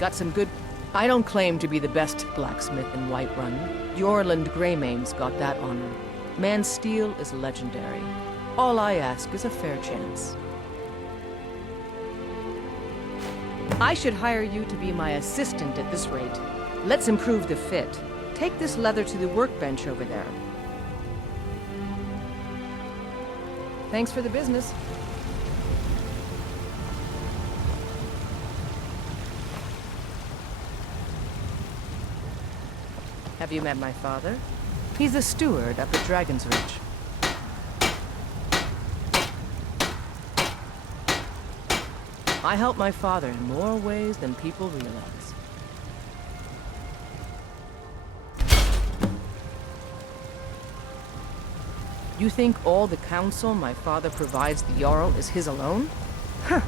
Got some good... I don't claim to be the best blacksmith in Whiterun. Jorland Greymane's got that honor. Man's steel is legendary. All I ask is a fair chance. I should hire you to be my assistant at this rate. Let's improve the fit. Take this leather to the workbench over there. Thanks for the business. Have you met my father? He's a steward up at Dragon's Reach. I help my father in more ways than people realize. You think all the counsel my father provides the Jarl is his alone? Huh.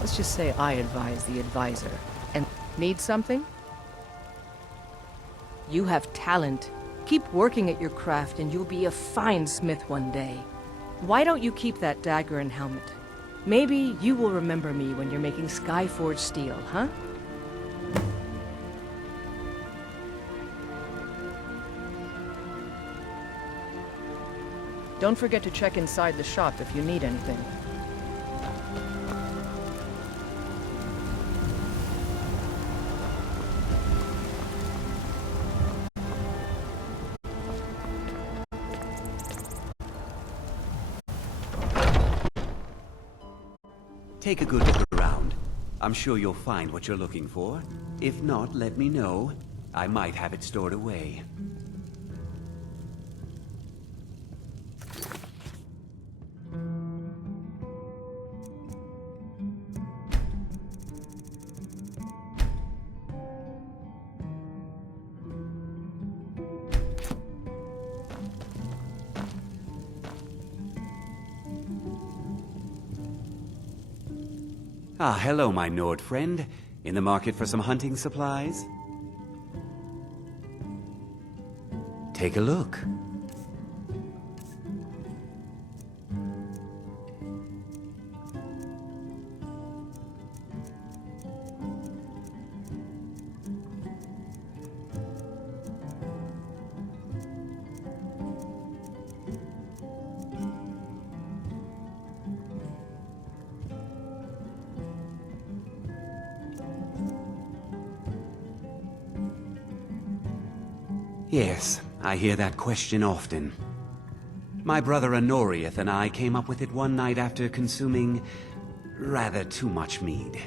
Let's just say I advise the advisor. And need something? You have talent. Keep working at your craft and you'll be a fine smith one day. Why don't you keep that dagger and helmet? Maybe you will remember me when you're making Skyforged steel, huh? Don't forget to check inside the shop if you need anything. Take a good look around. I'm sure you'll find what you're looking for. If not, let me know. I might have it stored away. Ah, hello, my Nord friend. In the market for some hunting supplies? Take a look. Yes, I hear that question often. My brother Honoriath and I came up with it one night after consuming rather too much mead.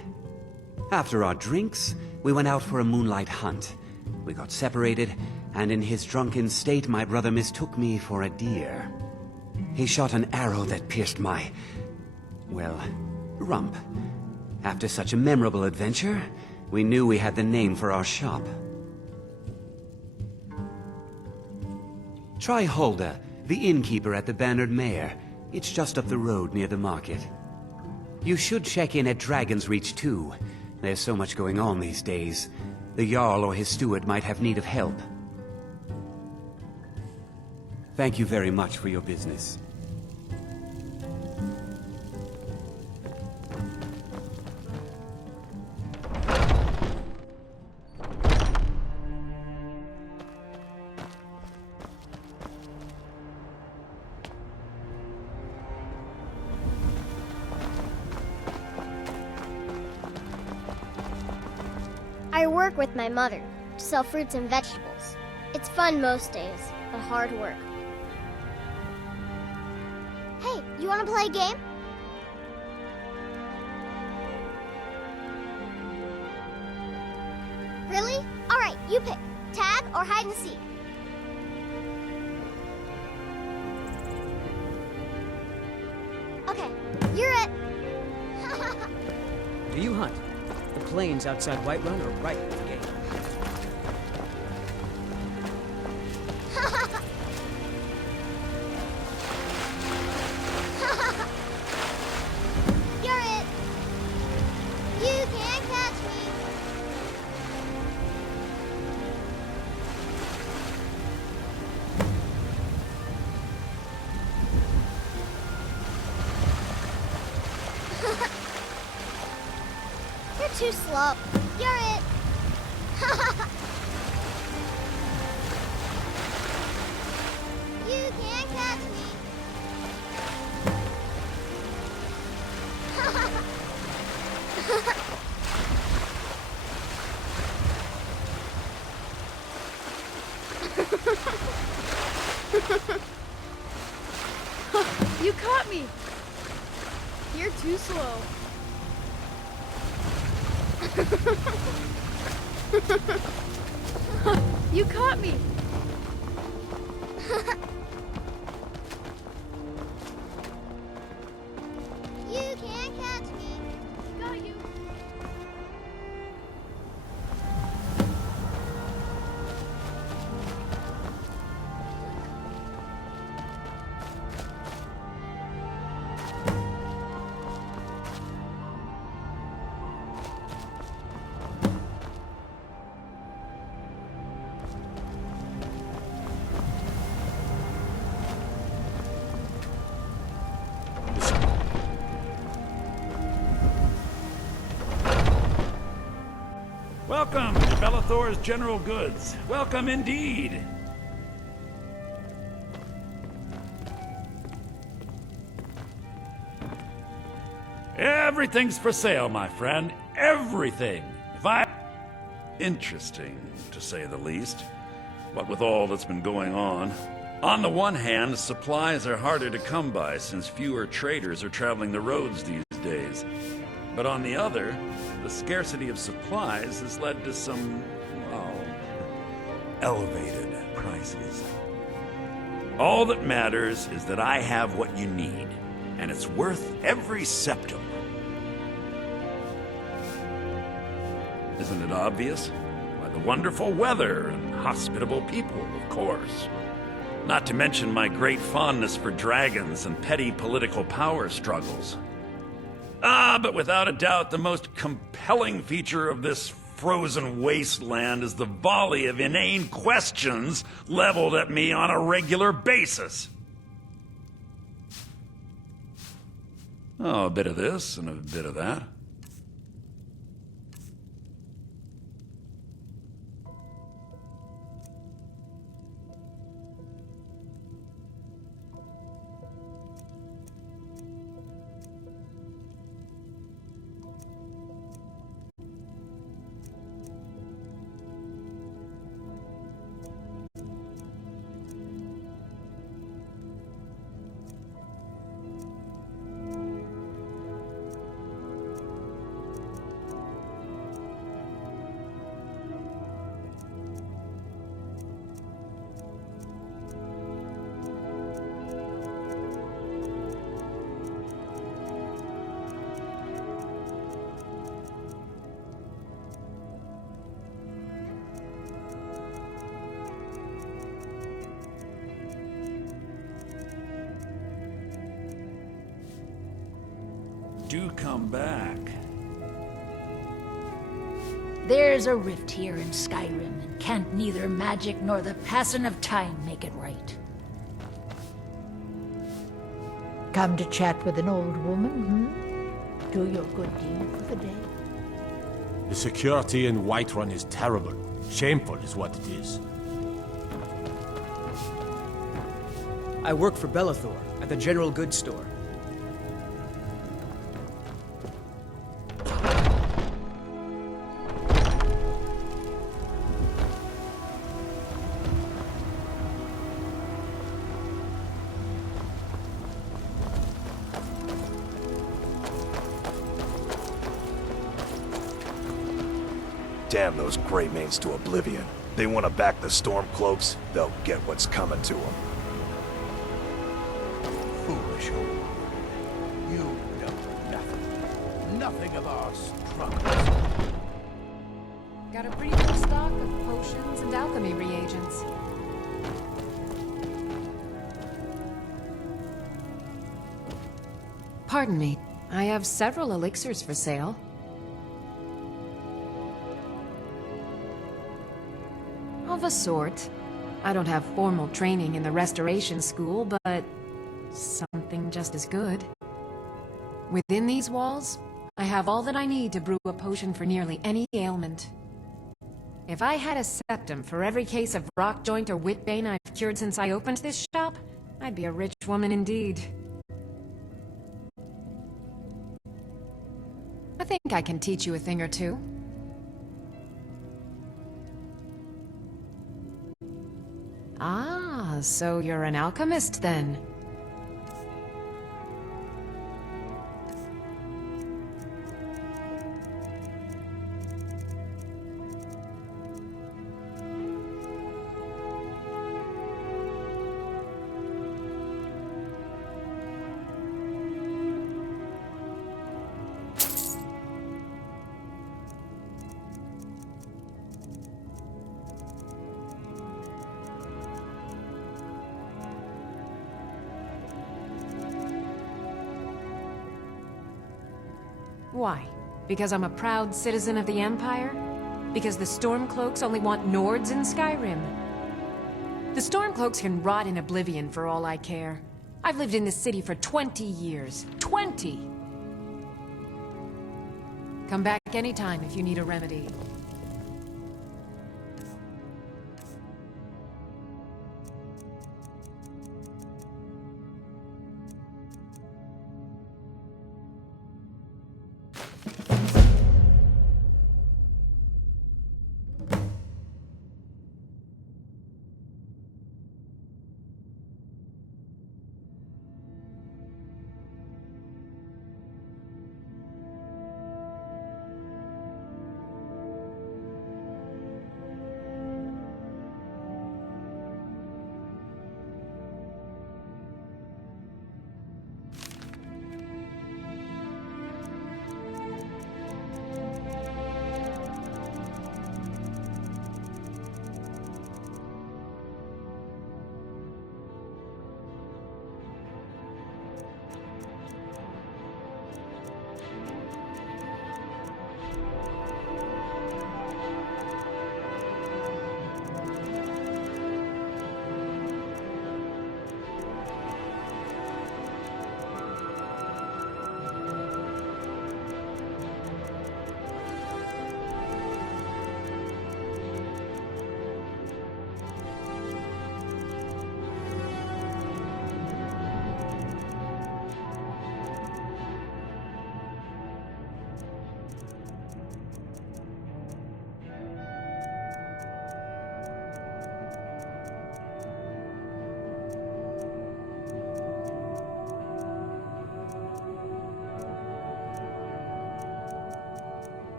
After our drinks, we went out for a moonlight hunt. We got separated, and in his drunken state, my brother mistook me for a deer. He shot an arrow that pierced my, well, rump. After such a memorable adventure, we knew we had the name for our shop. Try Hulda, the innkeeper at the Bannered Mare. It's just up the road near the market. You should check in at Dragon's Reach too. There's so much going on these days. The Jarl or his steward might have need of help. Thank you very much for your business. I work with my mother to sell fruits and vegetables. It's fun most days, but hard work. Hey, you want to play a game? Really? All right, you pick. Tag or hide and seek. Okay, you're it. Do you hunt? The plains outside Whiterun are ripe with game. You're it. You can't catch me. You're too slow. You're it. You caught me! You're too slow. You caught me! You can't catch me. Got you! Welcome to Bellathor's General Goods. Welcome indeed. Everything's for sale, my friend. Everything. Interesting, to say the least. What with all that's been going on. On the one hand, supplies are harder to come by since fewer traders are traveling the roads these days. But on the other, the scarcity of supplies has led to some, well, elevated prices. All that matters is that I have what you need, and it's worth every septum. Isn't it obvious? Why, the wonderful weather and hospitable people, of course. Not to mention my great fondness for dragons and petty political power struggles. But without a doubt, the most compelling feature of this frozen wasteland is the volley of inane questions leveled at me on a regular basis. Oh, a bit of this and a bit of that. Do come back. There's a rift here in Skyrim, and can't neither magic nor the passing of time make it right. Come to chat with an old woman, Do your good deed for the day. The security in Whiterun is terrible. Shameful is what it is. I work for Bellathor at the General Goods Store. Damn those Greymanes to oblivion. They want to back the Stormcloaks, they'll get what's coming to them. Foolish old woman. You know nothing. Nothing of our struggles. Got a pretty good stock of potions and alchemy reagents. Pardon me, I have several elixirs for sale. Of a sort. I don't have formal training in the Restoration School, but something just as good. Within these walls, I have all that I need to brew a potion for nearly any ailment. If I had a septum for every case of rock joint or whitbane I've cured since I opened this shop, I'd be a rich woman indeed. I think I can teach you a thing or two. Ah, so you're an alchemist then? Why? Because I'm a proud citizen of the Empire? Because the Stormcloaks only want Nords in Skyrim? The Stormcloaks can rot in oblivion for all I care. I've lived in this city for 20 years. 20! Come back anytime if you need a remedy.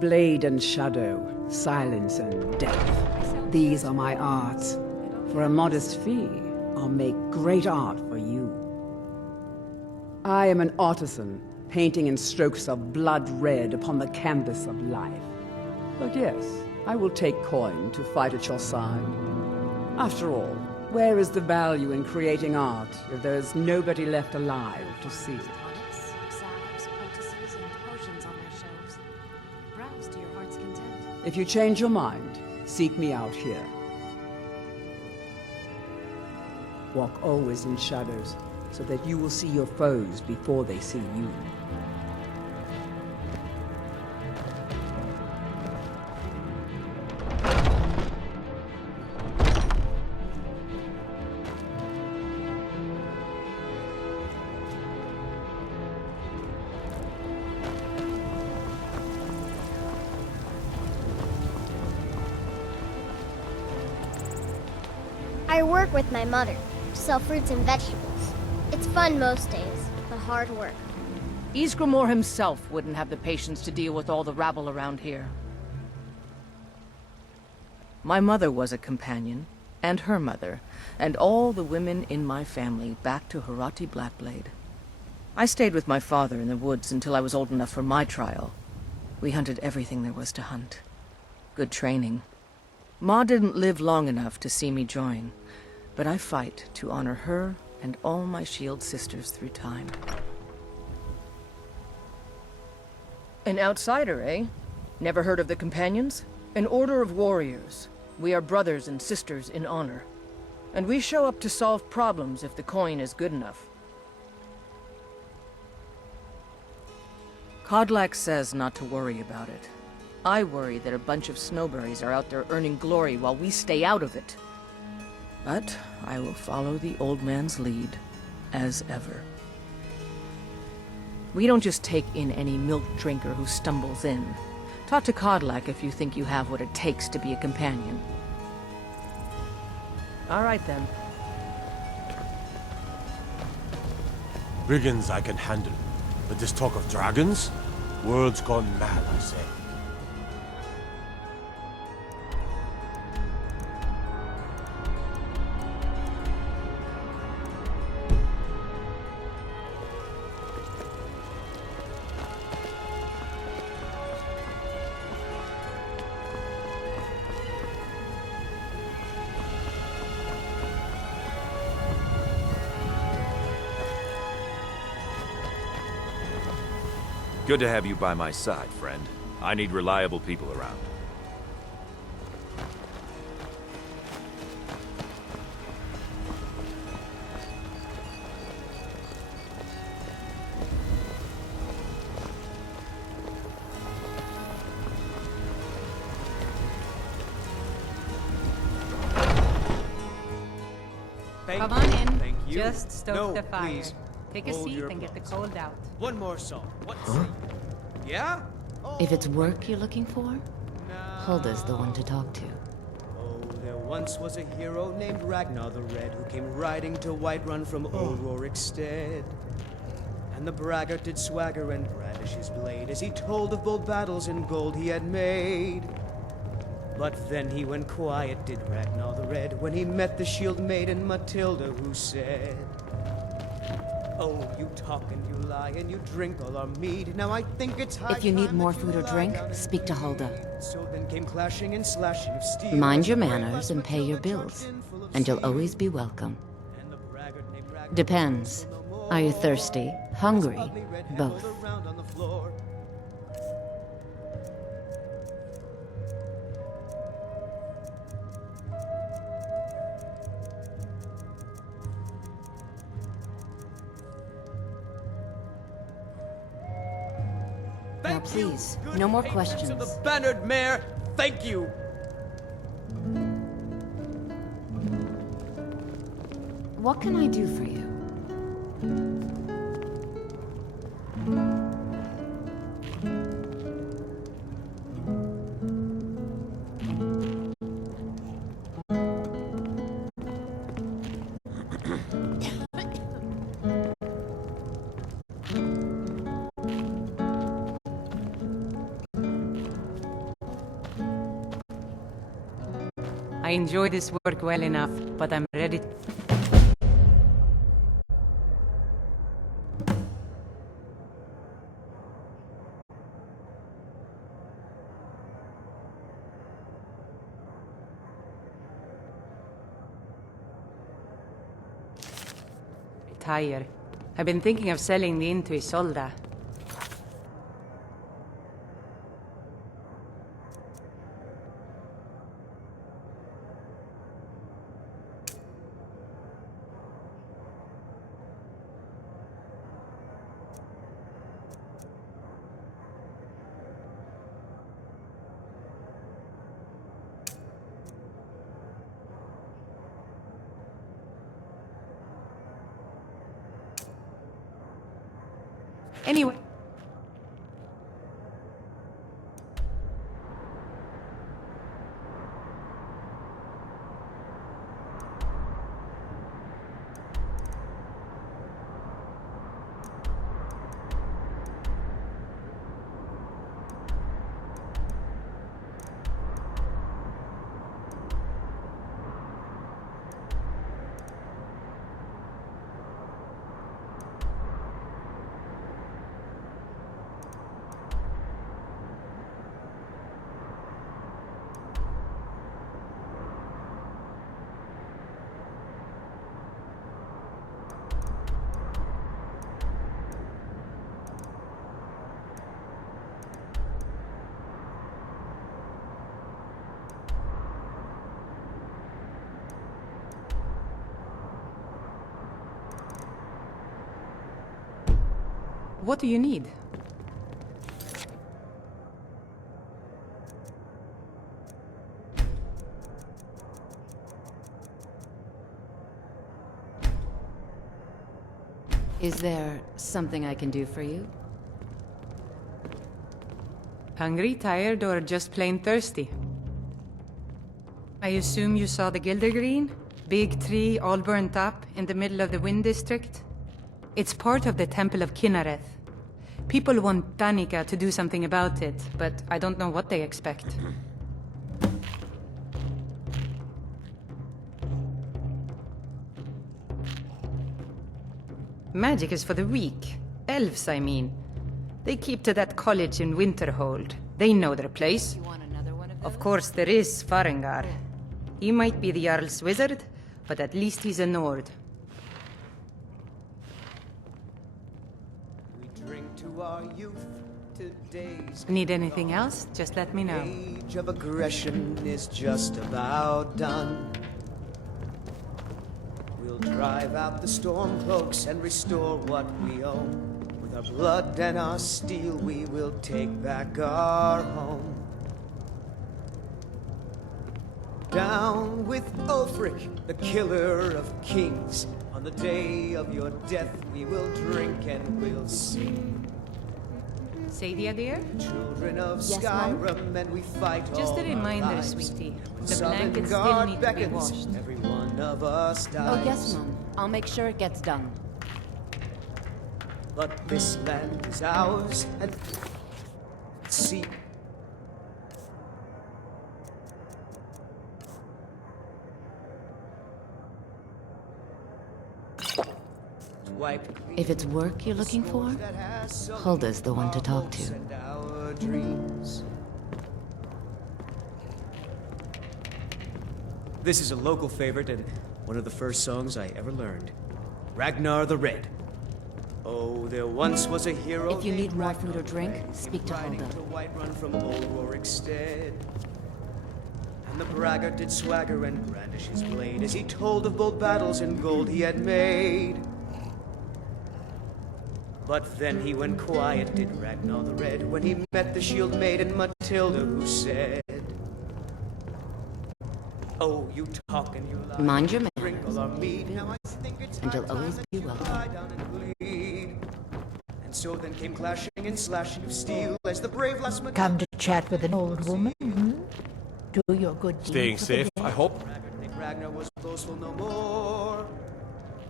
Blade and shadow, silence and death. These are my arts. For a modest fee, I'll make great art for you. I am an artisan, painting in strokes of blood red upon the canvas of life. But yes, I will take coin to fight at your side. After all, where is the value in creating art if there is nobody left alive to see it? If you change your mind, seek me out here. Walk always in shadows, so that you will see your foes before they see you. I work with my mother to sell fruits and vegetables. It's fun most days, but hard work. Ysgramor himself wouldn't have the patience to deal with all the rabble around here. My mother was a companion, and her mother, and all the women in my family back to Harati Blackblade. I stayed with my father in the woods until I was old enough for my trial. We hunted everything there was to hunt. Good training. Ma didn't live long enough to see me join, but I fight to honor her and all my shield sisters through time. An outsider, eh? Never heard of the Companions? An order of warriors. We are brothers and sisters in honor. And we show up to solve problems if the coin is good enough. Kodlak says not to worry about it. I worry that a bunch of snowberries are out there earning glory while we stay out of it. But I will follow the old man's lead, as ever. We don't just take in any milk drinker who stumbles in. Talk to Kodlak if you think you have what it takes to be a companion. All right, then. Brigands I can handle, but this talk of dragons? World's gone mad, I say. Good to have you by my side, friend. I need reliable people around. Come on in. Thank you. Just stoke the fire. Please. Take a Hold seat your and get the applause. cold out. One more song. Yeah? If it's work you're looking for, Hulda's the one to talk to. Oh, there once was a hero named Ragnar the Red who came riding to Whiterun from old Rorikstead. And the braggart did swagger and brandish his blade as he told of bold battles and gold he had made. But then he went quiet, did Ragnar the Red, when he met the shield maiden Matilda, who said, "Oh, you talk and you lie and you drink all our mead. Now I think it's high If you need time more that you food or lie drink, down and speak to Hulda. bleed." So then came clashing and slashing of steel. Mind as your the manners brass and pay your Matilda bills, charged in full of and you'll steel. always be welcome. And the braggart named Ragnar Depends. no more. Are you thirsty? Hungry? Ugly red head Both. rolled around on the floor. Now please, no more questions. Of the bannered mare, thank you. What can I do for you? I enjoy this work well enough, but I'm ready. Retire. I've been thinking of selling the inn to Isolda. Anyway. What do you need? Is there something I can do for you? Hungry, tired, or just plain thirsty? I assume you saw the Gildergreen? Big tree, all burnt up, in the middle of the Wind District? It's part of the Temple of Kinnareth. People want Danica to do something about it, but I don't know what they expect. Magic is for the weak. Elves, I mean. They keep to that college in Winterhold. They know their place. Of course, there is Farengar. He might be the Jarl's wizard, but at least he's a Nord. We drink to our youth. Today's Need anything else? Just let me know. age of aggression is just about done. We'll drive out the storm cloaks and restore what we own. With our blood and our steel, we will take back our home. Down with Ulfric, the killer of kings. On the day of your death, we will drink and we'll sing. Sadia, dear? Children of Yes, Mom? Skyrim, and we fight Just all a reminder, our lives. sweetie. When The Southern blankets still Guard need to be beckons, washed. every one of us dies. Oh, yes, Mom. I'll make sure it gets done. But this land is ours, and see. Wiped clean If it's work you're looking for, that has so Hulda's the one to talk to. and our dreams. This is a local favorite and one of the first songs I ever learned. Ragnar the Red. Oh, there once was a hero. If you need named more Ragnar food or the drink, Red, who speak came to riding Hulda. to Whiterun from old Rorikstead. And the braggart did swagger and brandish his blade as he told of bold battles and gold he had made. But then he went quiet, did Ragnar the Red, when he met the shield maiden Matilda, who said, "Oh, you talk and you lie. Mind your Sprinkle our mead. Now I think it's and high you'll time always that be you welcome." lie down and bleed." And so then came clashing and slashing of steel as the brave lass Matilda Come to chat with an old woman? Do your good deed Staying for the safe, day. I hope. Ragnar was boastful no more.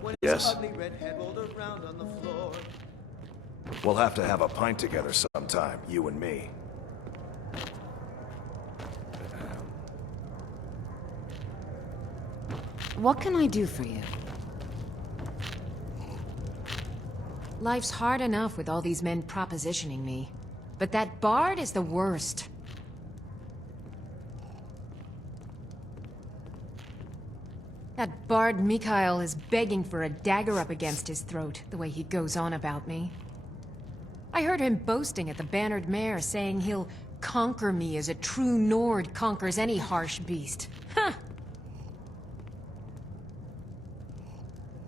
When Yes? his ugly red head rolled around on the floor. We'll have to have a pint together sometime, you and me. What can I do for you? Life's hard enough with all these men propositioning me. But that bard is the worst. That bard Mikhail is begging for a dagger up against his throat, the way he goes on about me. I heard him boasting at the Bannered Mare, saying he'll conquer me as a true Nord conquers any harsh beast. Huh!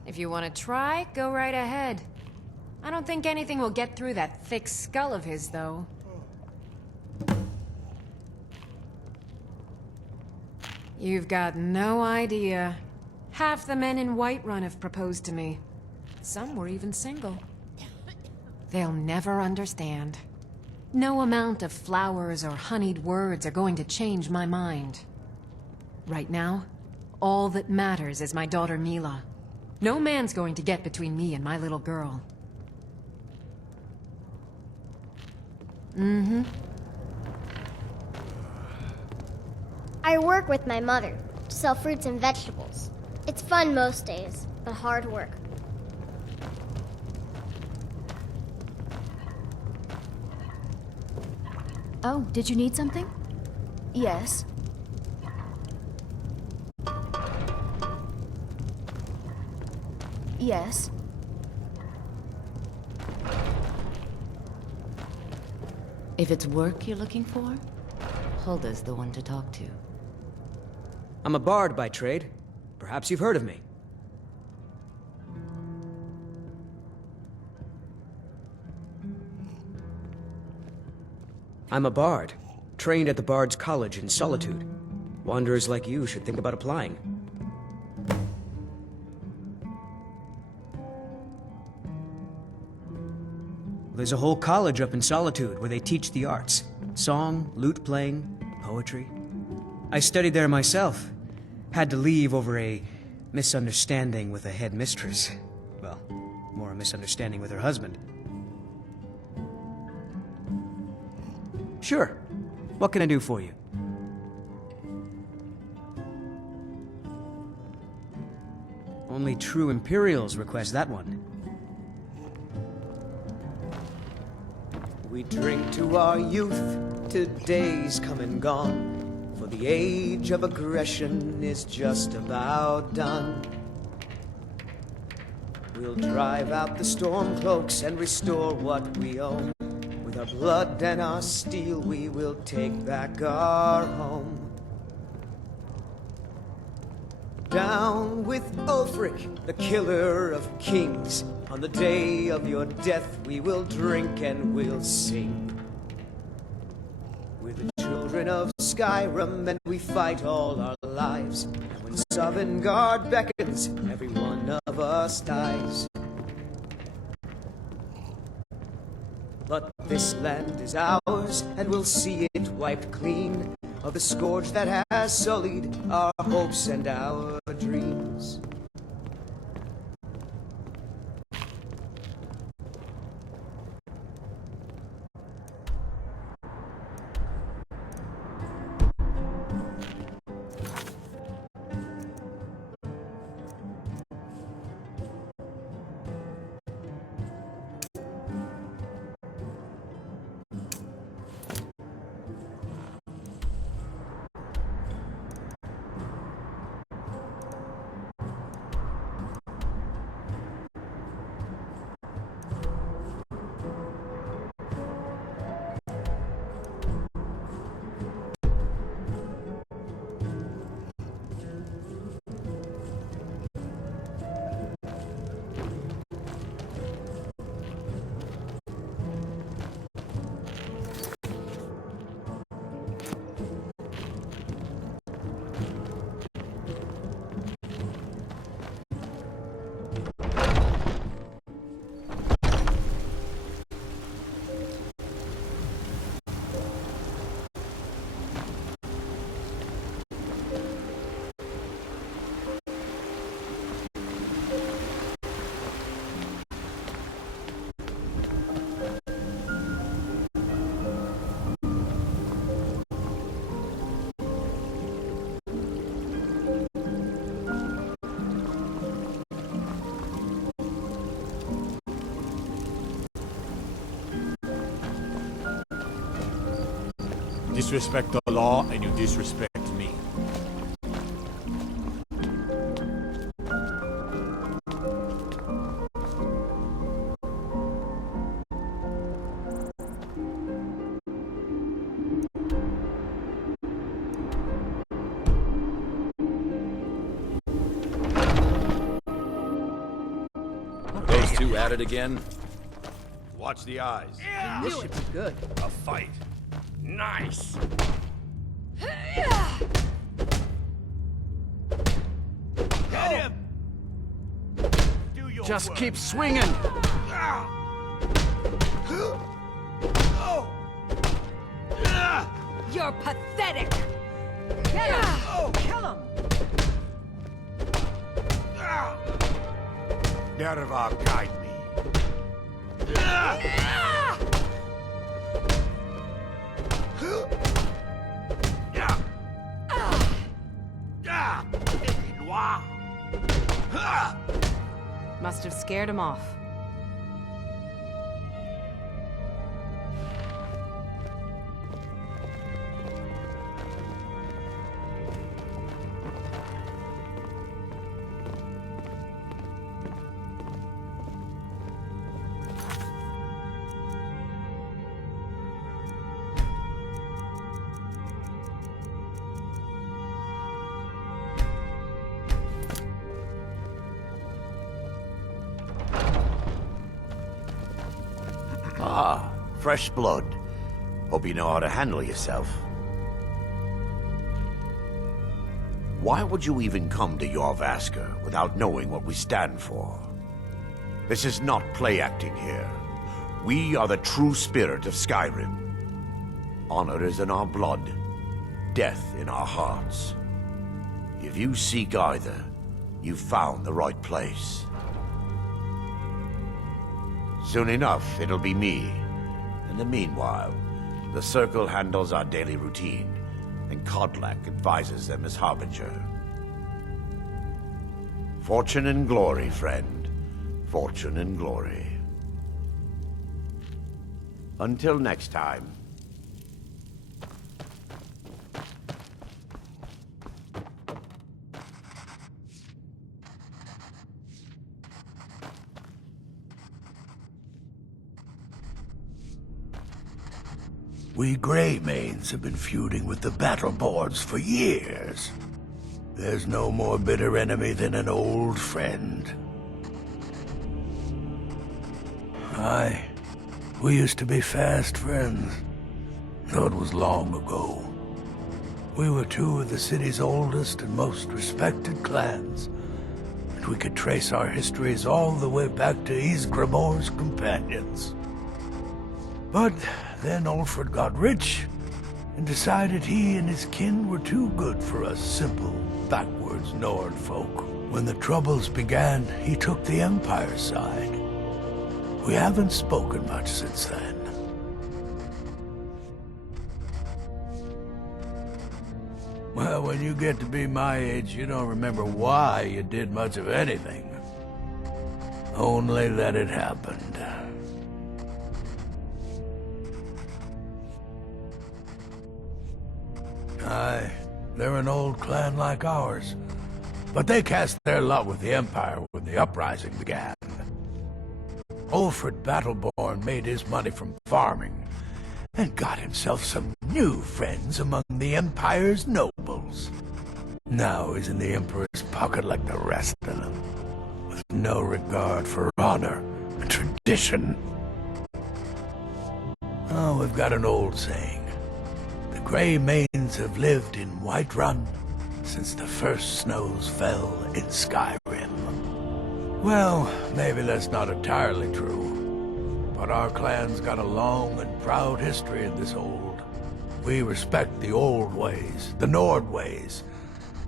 If you want to try, go right ahead. I don't think anything will get through that thick skull of his, though. You've got no idea. Half the men in Whiterun have proposed to me. Some were even single. They'll never understand. No amount of flowers or honeyed words are going to change my mind. Right now, all that matters is my daughter Mila. No man's going to get between me and my little girl. Mm-hmm. I work with my mother to sell fruits and vegetables. It's fun most days, but hard work. Oh, did you need something? Yes. Yes. If it's work you're looking for, Hulda's the one to talk to. I'm a bard by trade. Perhaps you've heard of me. I'm a bard, trained at the Bard's College in Solitude. Wanderers like you should think about applying. There's a whole college up in Solitude where they teach the arts. Song, lute playing, poetry. I studied there myself. Had to leave over a misunderstanding with a headmistress. Well, more a misunderstanding with her husband. Sure. What can I do for you? Only true Imperials request that one. We drink to our youth, today's come and gone, for the age of aggression is just about done. We'll drive out the storm cloaks and restore what we own. With our blood and our steel, we will take back our home. Down with Ulfric, the killer of kings. On the day of your death, we will drink and we'll sing. We're the children of Skyrim, and we fight all our lives. And when Sovngarde beckons, every one of us dies. But this land is ours, and we'll see it wiped clean of the scourge that has sullied our hopes and our dreams. Disrespect the law, and you disrespect me. Those two at it again? Watch the eyes. This should be good. A fight. Nice! Get him! Do your Just work. keep swinging! You're pathetic! Get him! Kill him! Nerva, guide me. Must have scared him off. Ah, fresh blood. Hope you know how to handle yourself. Why would you even come to Jorvaska without knowing what we stand for? This is not play acting here. We are the true spirit of Skyrim. Honor is in our blood, death in our hearts. If you seek either, you've found the right place. Soon enough, it'll be me. In the meanwhile, the Circle handles our daily routine, and Kodlak advises them as Harbinger. Fortune and glory, friend. Fortune and glory. Until next time. We Greymanes have been feuding with the Battleborns for years. There's no more bitter enemy than an old friend. Aye, we used to be fast friends, though it was long ago. We were two of the city's oldest and most respected clans, and we could trace our histories all the way back to Ysgramor's companions. But then Ulfred got rich and decided he and his kin were too good for us simple, backwards Nord folk. When the Troubles began, he took the Empire's side. We haven't spoken much since then. Well, when you get to be my age, you don't remember why you did much of anything. Only that it happened. Aye, they're an old clan like ours. But they cast their lot with the Empire when the uprising began. Ulfred Battleborn made his money from farming, and got himself some new friends among the Empire's nobles. Now he's in the Emperor's pocket like the rest of them, with no regard for honor and tradition. Oh, we've got an old saying. The Greymanes have lived in Whiterun since the first snows fell in Skyrim. Well, maybe that's not entirely true, but our clan's got a long and proud history in this old. We respect the old ways, the Nord ways,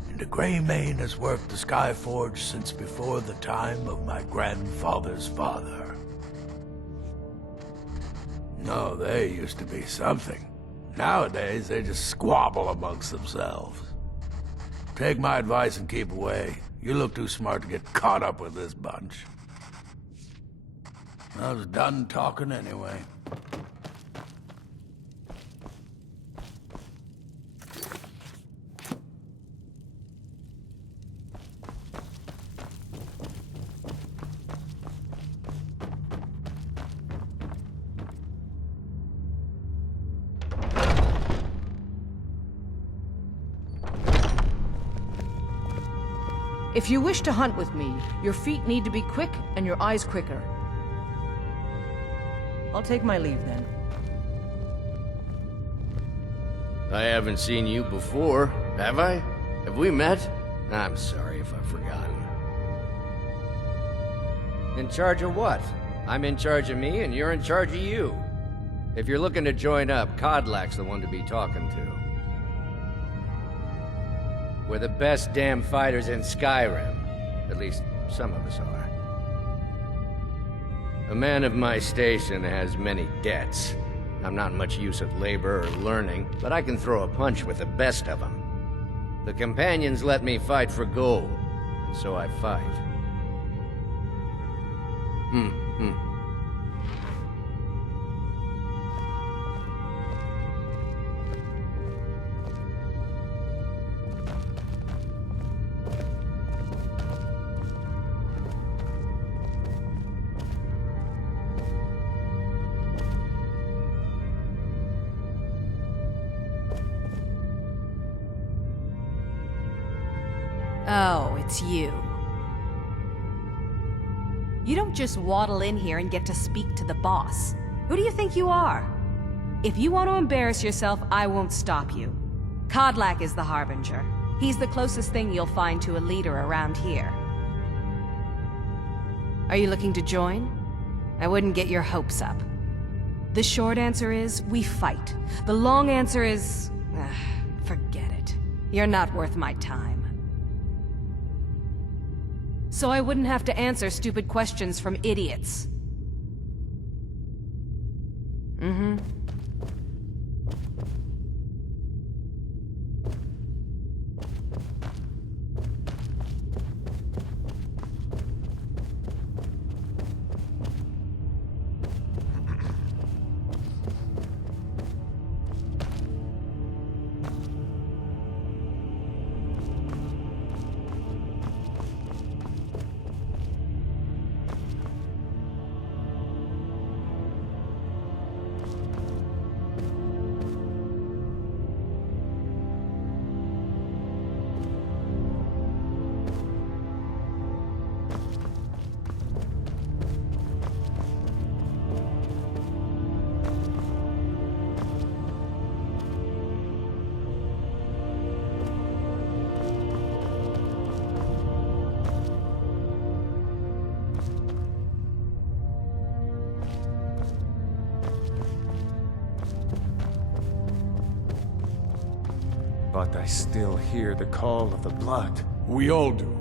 and a Greymane has worked the Skyforge since before the time of my grandfather's father. No, they used to be something. Nowadays, they just squabble amongst themselves. Take my advice and keep away. You look too smart to get caught up with this bunch. I was done talking anyway. If you wish to hunt with me, your feet need to be quick and your eyes quicker. I'll take my leave then. I haven't seen you before, have I? Have we met? I'm sorry if I've forgotten. In charge of what? I'm in charge of me and you're in charge of you. If you're looking to join up, Codlack's the one to be talking to. We're the best damn fighters in Skyrim. At least, some of us are. A man of my station has many debts. I'm not much use at labor or learning, but I can throw a punch with the best of them. The companions let me fight for gold, and so I fight. Oh, it's you. You don't just waddle in here and get to speak to the boss. Who do you think you are? If you want to embarrass yourself, I won't stop you. Codlack is the Harbinger. He's the closest thing you'll find to a leader around here. Are you looking to join? I wouldn't get your hopes up. The short answer is, we fight. The long answer is, forget it. You're not worth my time. So I wouldn't have to answer stupid questions from idiots. But I still hear the call of the blood. We all do.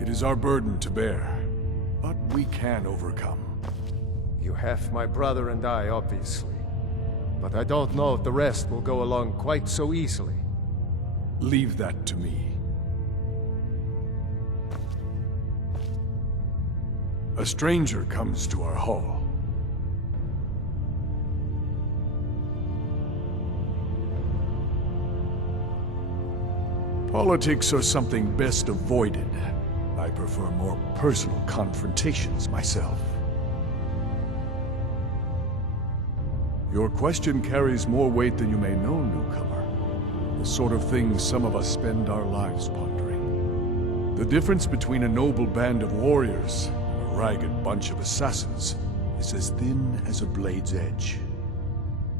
It is our burden to bear. But we can overcome. You have my brother and I, obviously. But I don't know if the rest will go along quite so easily. Leave that to me. A stranger comes to our hall. Politics are something best avoided. I prefer more personal confrontations myself. Your question carries more weight than you may know, newcomer. The sort of thing some of us spend our lives pondering. The difference between a noble band of warriors and a ragged bunch of assassins is as thin as a blade's edge.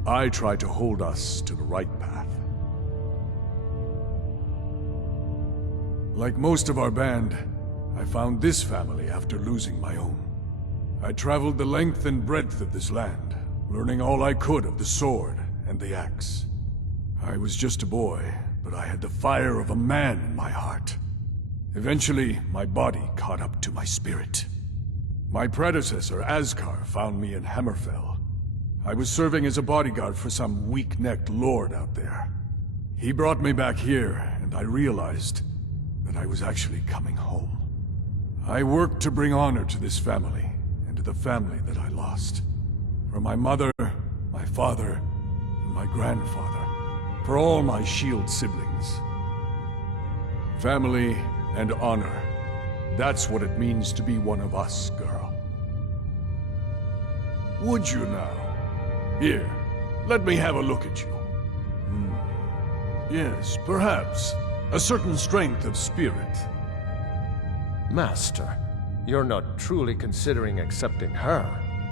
I try to hold us to the right path. Like most of our band, I found this family after losing my own. I traveled the length and breadth of this land, learning all I could of the sword and the axe. I was just a boy, but I had the fire of a man in my heart. Eventually, my body caught up to my spirit. My predecessor, Askar, found me in Hammerfell. I was serving as a bodyguard for some weak-necked lord out there. He brought me back here, and I realized that I was actually coming home. I worked to bring honor to this family, and to the family that I lost. For my mother, my father, and my grandfather. For all my shield siblings. Family and honor. That's what it means to be one of us, girl. Would you now? Here, let me have a look at you. Yes, perhaps. A certain strength of spirit. Master, you're not truly considering accepting her.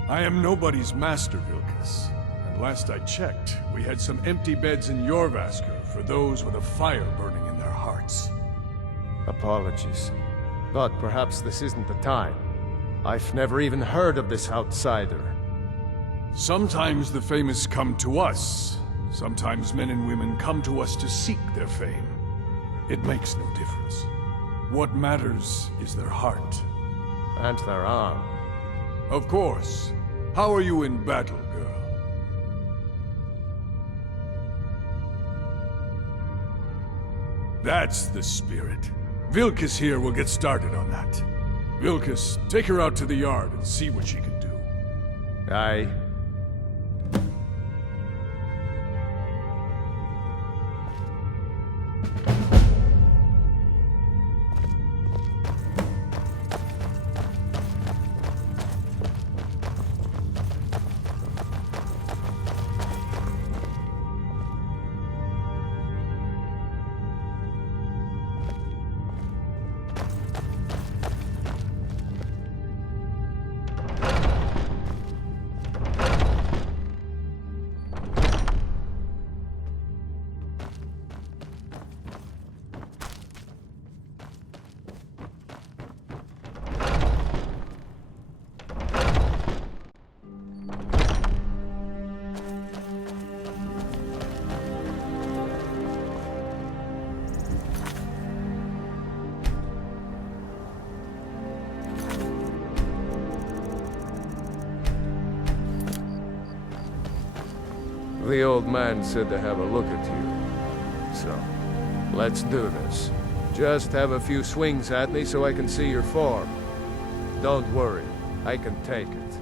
I am nobody's master, Vilkas. And last I checked, we had some empty beds in Jorvaskr for those with a fire burning in their hearts. Apologies. But perhaps this isn't the time. I've never even heard of this outsider. Sometimes the famous come to us. Sometimes men and women come to us to seek their fame. It makes no difference. What matters is their heart. And their arm. Of course. How are you in battle, girl? That's the spirit. Vilkas here will get started on that. Vilkas, take her out to the yard and see what she can do. Aye. The old man said to have a look at you. So, let's do this. Just have a few swings at me so I can see your form. Don't worry, I can take it.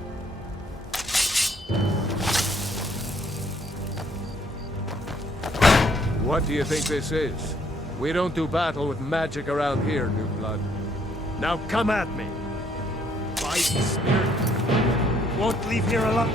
What do you think this is? We don't do battle with magic around here, new blood. Now come at me! Fight, spirit! Won't leave here alone!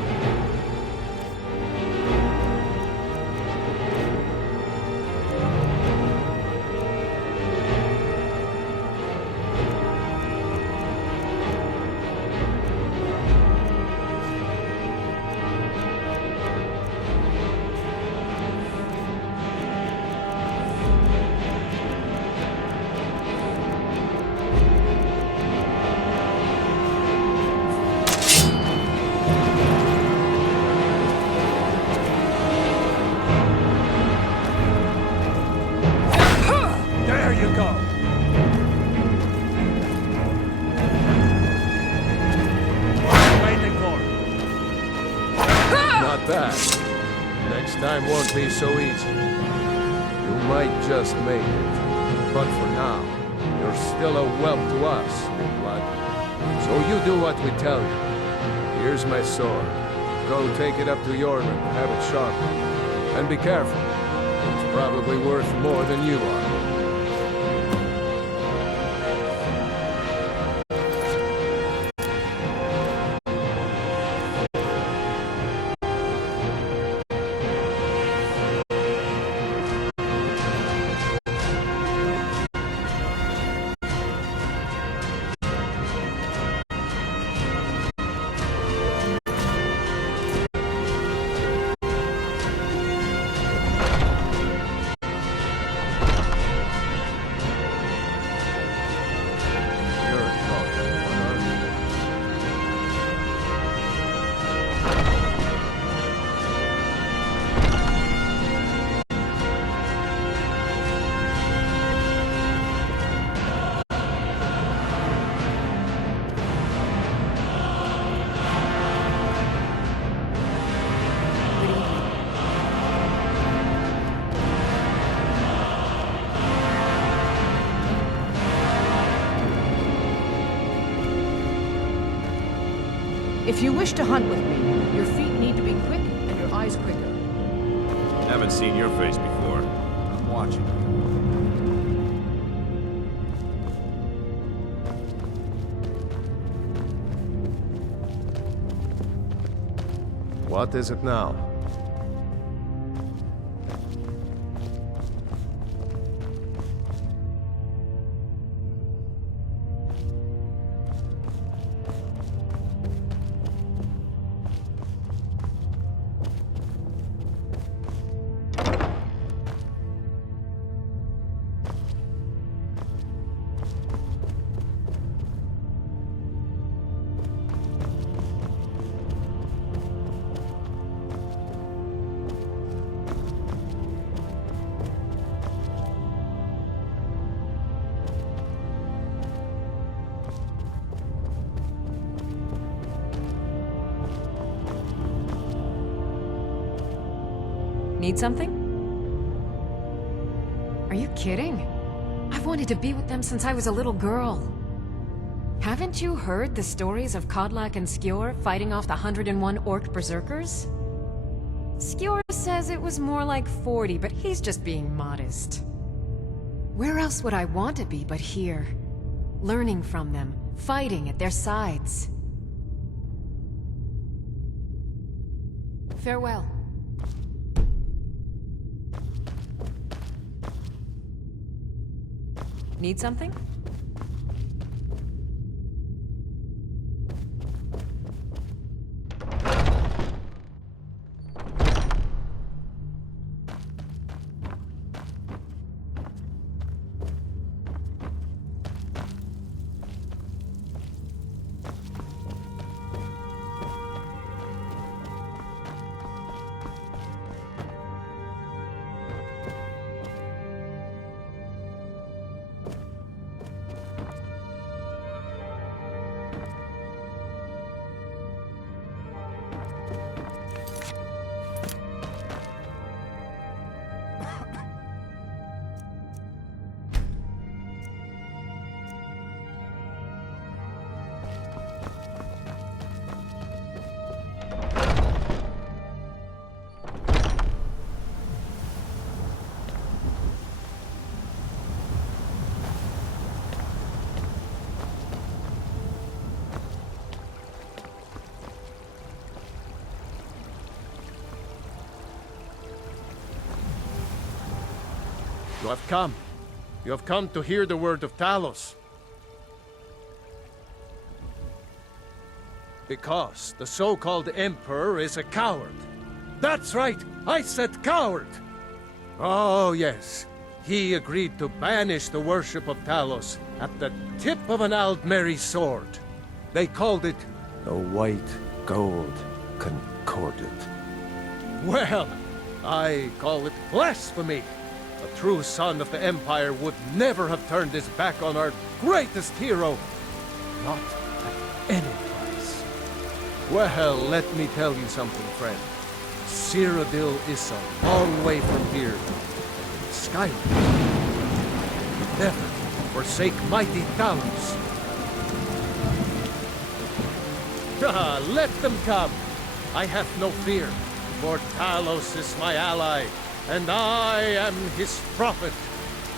Next time won't be so easy. You might just make it. But for now, you're still a whelp to us, Big Blood. So you do what we tell you. Here's my sword. Go take it up to Jormund and have it sharpened. And be careful. It's probably worth more than you are. If you wish to hunt with me, your feet need to be quick and your eyes quicker. Haven't seen your face before. I'm watching you. What is it now? Need something? Are you kidding? I've wanted to be with them since I was a little girl. Haven't you heard the stories of Kodlak and Skjor fighting off the 101 orc berserkers? Skjor says it was more like 40, but he's just being modest. Where else would I want to be but here? Learning from them, fighting at their sides. Farewell. Need something? You have come. You have come to hear the word of Talos. Because the so-called Emperor is a coward. That's right! I said coward! Oh, yes. He agreed to banish the worship of Talos at the tip of an Aldmeri sword. They called it The White Gold Concordat. Well, I call it blasphemy. A true son of the Empire would never have turned his back on our greatest hero. Not at any price. Well, let me tell you something, friend. Cyrodiil is a long way from here. Skyrim. Never forsake mighty Talos. Ah, let them come. I have no fear, for Talos is my ally, and I am his prophet.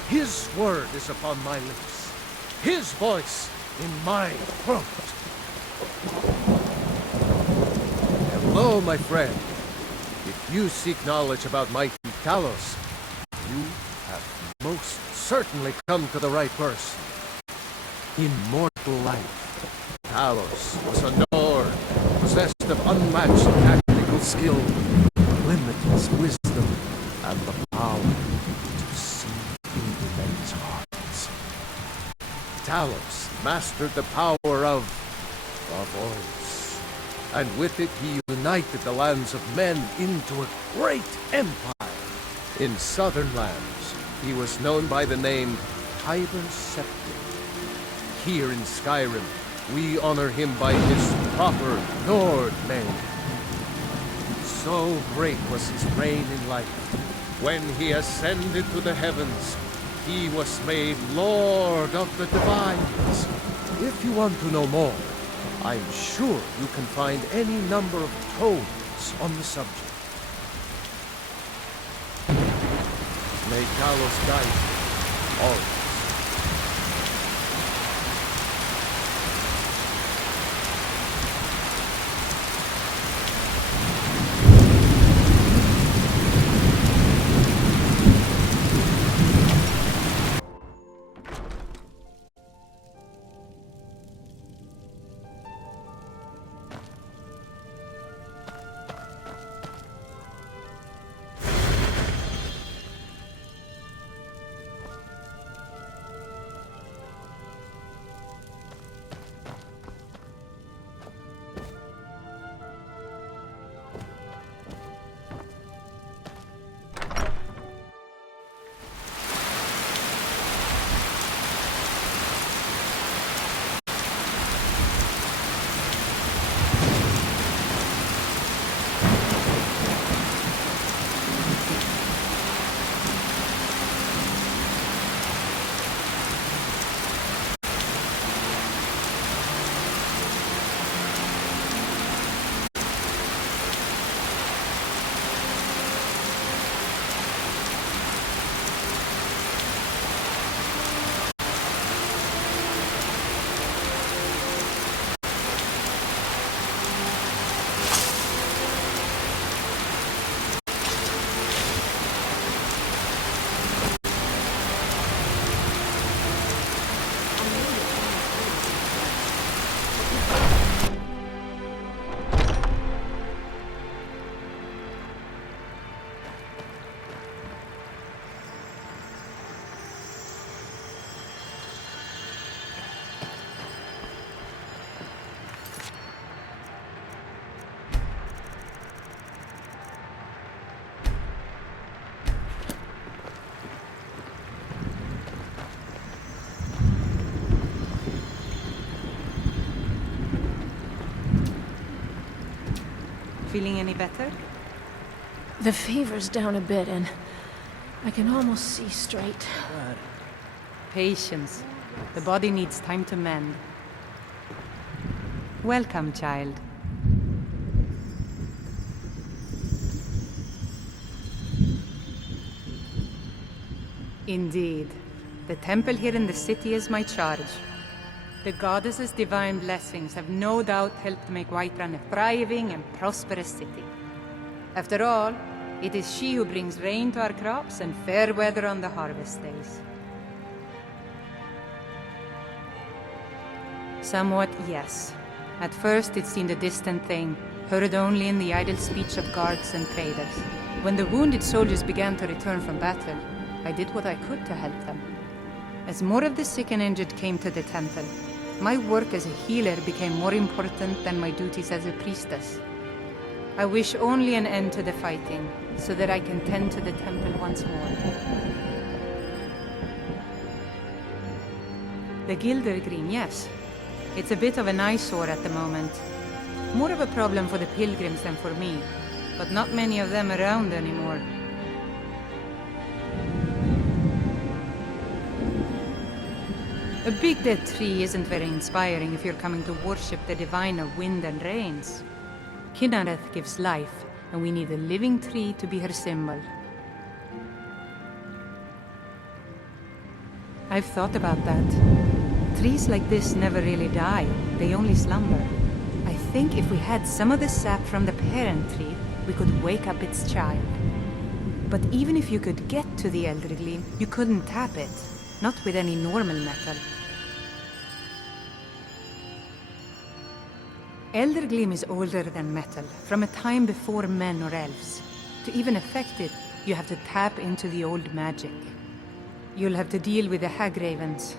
His word is upon my lips. His voice in my throat. Hello, my friend. If you seek knowledge about mighty Talos, you have most certainly come to the right person. Immortal life. Talos was a Nord, possessed of unmatched tactical skill, limitless wisdom, and the power to see into men's hearts. Talos mastered the power of the voice, and with it he united the lands of men into a great empire. In southern lands, he was known by the name Tiber Septim. Here in Skyrim, we honor him by his proper Nord name. So great was his reign in life. When he ascended to the heavens, he was made Lord of the Divines. If you want to know more, I'm sure you can find any number of tomes on the subject. May Talos guide you, always. Feeling any better? The fever's down a bit, and I can almost see straight. Patience. The body needs time to mend. Welcome, child. Indeed. The temple here in the city is my charge. The goddess's divine blessings have no doubt helped make Whiterun a thriving and prosperous city. After all, it is she who brings rain to our crops and fair weather on the harvest days. Somewhat, yes. At first it seemed a distant thing, heard only in the idle speech of guards and traders. When the wounded soldiers began to return from battle, I did what I could to help them. As more of the sick and injured came to the temple, my work as a healer became more important than my duties as a priestess. I wish only an end to the fighting, so that I can tend to the temple once more. The Gilder Green, yes. It's a bit of an eyesore at the moment. More of a problem for the pilgrims than for me. but not many of them around anymore. A big dead tree isn't very inspiring if you're coming to worship the divine of wind and rains. Kynareth gives life, and we need a living tree to be her symbol. I've thought about that. Trees like this never really die, they only slumber. I think if we had some of the sap from the parent tree, we could wake up its child. But even if you could get to the Eldergleam, you couldn't tap it. Not with any normal metal. Eldergleam is older than metal, from a time before men or elves. To even affect it, you have to tap into the old magic. You'll have to deal with the hag ravens.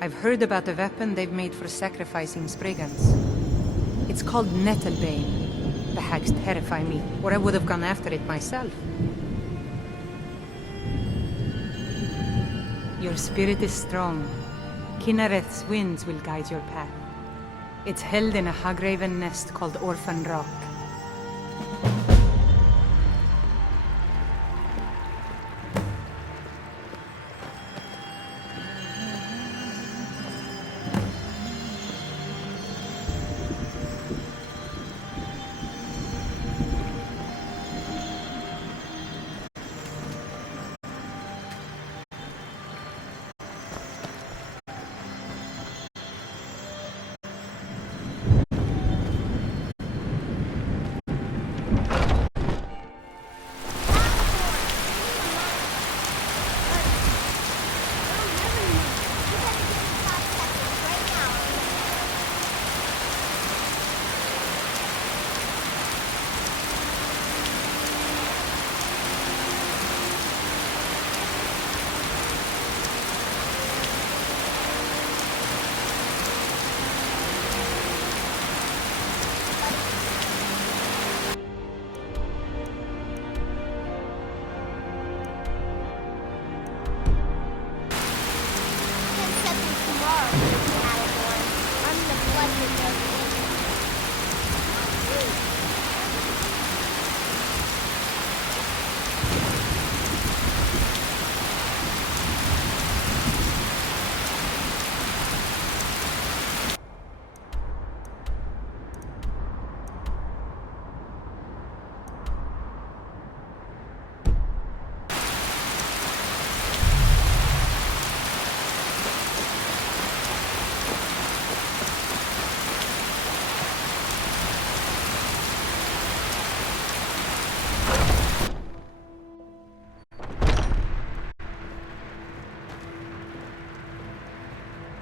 I've heard about the weapon they've made for sacrificing Spriggans. It's called Nettlebane. The hags terrify me, or I would have gone after it myself. Your spirit is strong. Kynareth's winds will guide your path. It's held in a hagraven nest called Orphan Rock.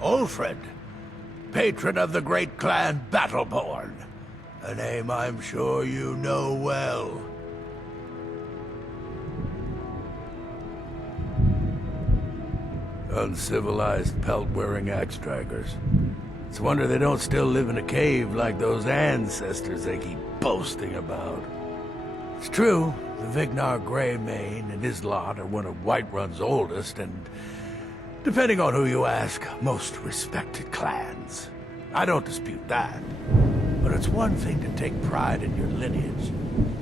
Ulfred, patron of the great clan Battleborn. A name I'm sure you know well. Uncivilized pelt-wearing axe-draggers. It's a wonder they don't still live in a cave like those ancestors they keep boasting about. It's true, the Vignar Greymane and his lot are one of Whiterun's oldest and, depending on who you ask, most respected clans. I don't dispute that. But it's one thing to take pride in your lineage,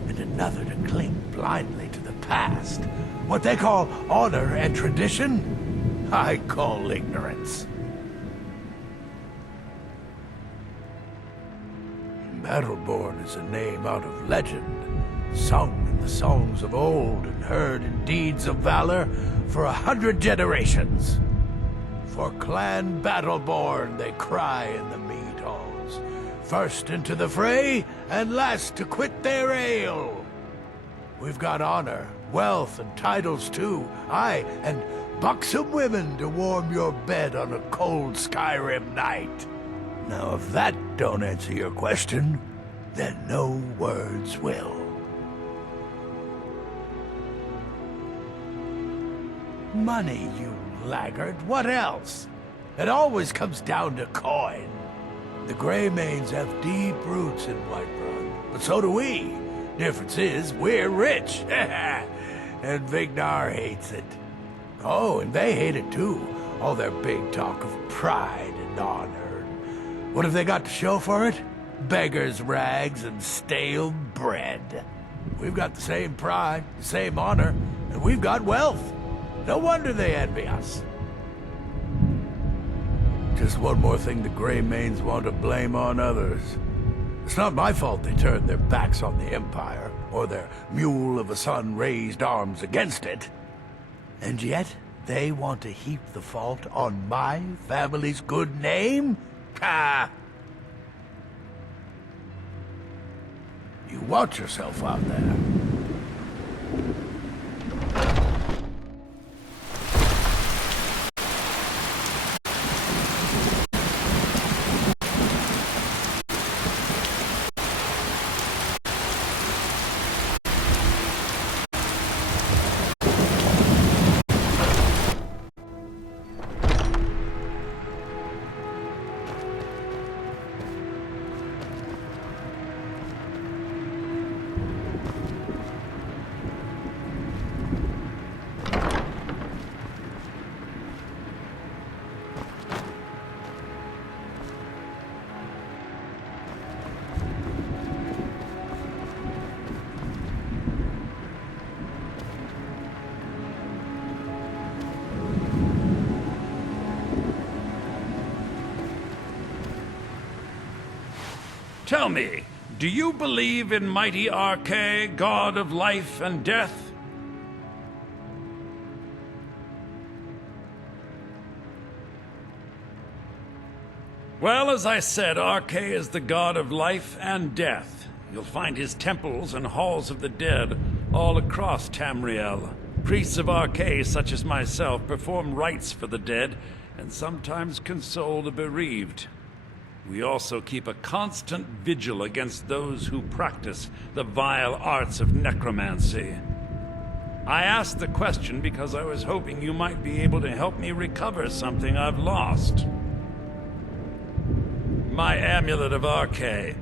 and another to cling blindly to the past. What they call honor and tradition, I call ignorance. Battleborn is a name out of legend, sung in the songs of old and heard in deeds of valor for 100 generations. For Clan Battleborn, they cry in the mead halls, first into the fray, and last to quit their ale. We've got honor, wealth, and titles too, aye, and buxom women to warm your bed on a cold Skyrim night. Now, if that don't answer your question, then no words will. Money, you laggard. What else? It always comes down to coin. The Greymanes have deep roots in Whiterun, but so do we. Difference is, we're rich. And Vignar hates it. Oh, and they hate it too. All their big talk of pride and honor. What have they got to show for it? Beggars' rags and stale bread. We've got the same pride, the same honor, and we've got wealth. No wonder they envy us. Just one more thing the Greymanes want to blame on others. It's not my fault they turned their backs on the Empire, or their mule of a son raised arms against it. And yet, they want to heap the fault on my family's good name? Ha! You watch yourself out there. Tell me, do you believe in mighty Arche, god of life and death? Well, as I said, Arche is the god of life and death. You'll find his temples and halls of the dead all across Tamriel. Priests of Arche, such as myself, perform rites for the dead and sometimes console the bereaved. We also keep a constant vigil against those who practice the vile arts of necromancy. I asked the question because I was hoping you might be able to help me recover something I've lost. My amulet of Arche.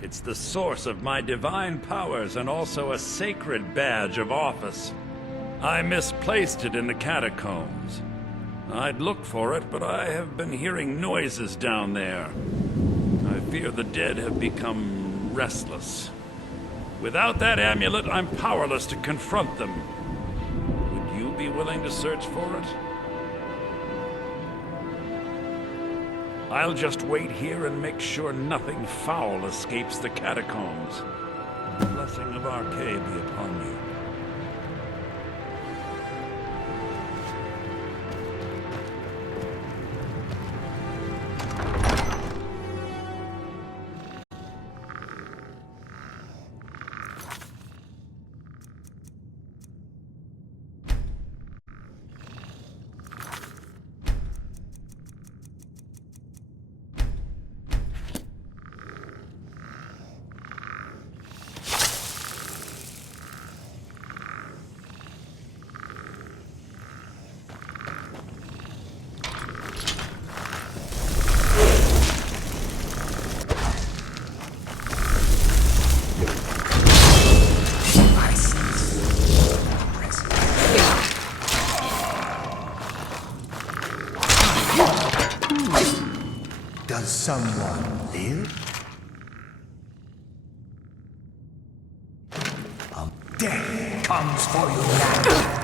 It's the source of my divine powers and also a sacred badge of office. I misplaced it in the catacombs. I'd look for it, but I have been hearing noises down there. I fear the dead have become restless. Without that amulet, I'm powerless to confront them. Would you be willing to search for it? I'll just wait here and make sure nothing foul escapes the catacombs. The blessing of Arche be upon you. Does someone live? Death comes for you now.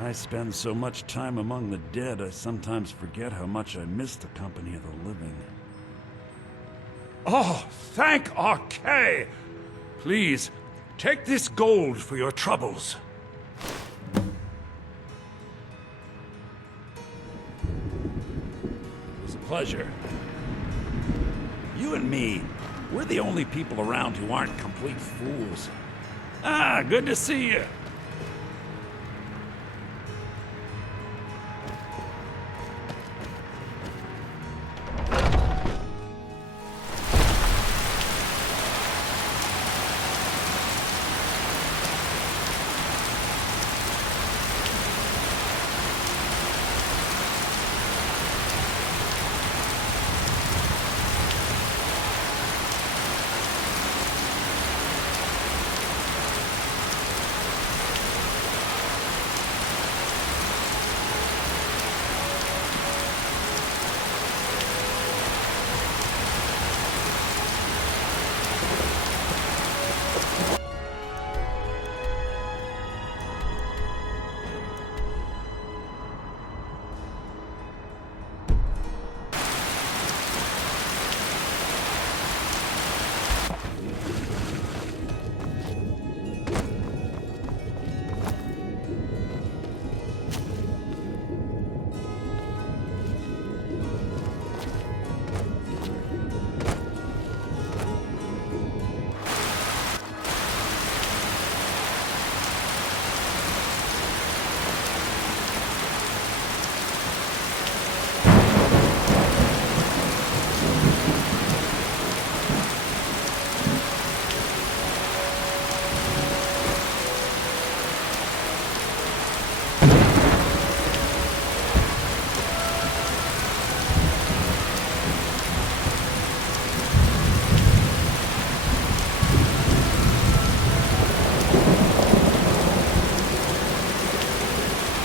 I spend so much time among the dead, I sometimes forget how much I miss the company of the living. Oh, thank Arkay! Please, take this gold for your troubles. It was a pleasure. You and me, we're the only people around who aren't complete fools. Ah, good to see you.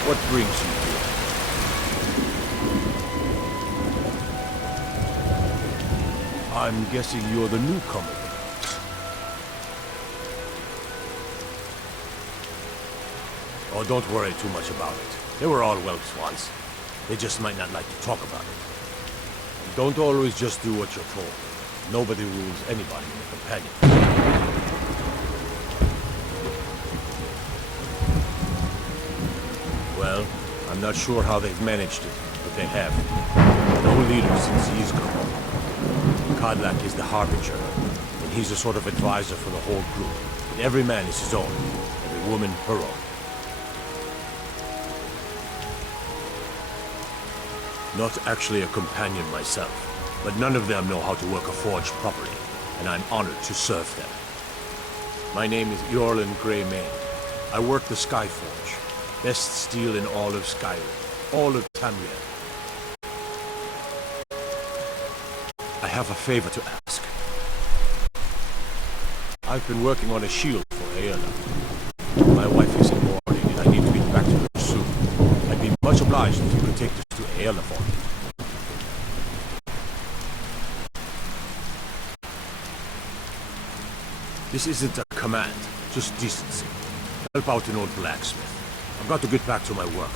What brings you here? I'm guessing you're the newcomer. Oh, don't worry too much about it. They were all whelps once. They just might not like to talk about it. Don't always just do what you're told. Nobody rules anybody in a companion. Well, I'm not sure how they've managed it, but they have. No leader since he's gone. Kodlak is the Harbinger, and he's a sort of advisor for the whole group. But every man is his own, every woman her own. Not actually a companion myself, but none of them know how to work a forge properly, and I'm honored to serve them. My name is Eorlin Greymane. I work the Skyforge. Best steel in all of Skyrim, all of Tamriel. I have a favor to ask. I've been working on a shield for Aela. My wife is in mourning, and I need to get back to her soon. I'd be much obliged if you could take this to Aela for me. This isn't a command, just decency. Help out an old blacksmith. I've got to get back to my work.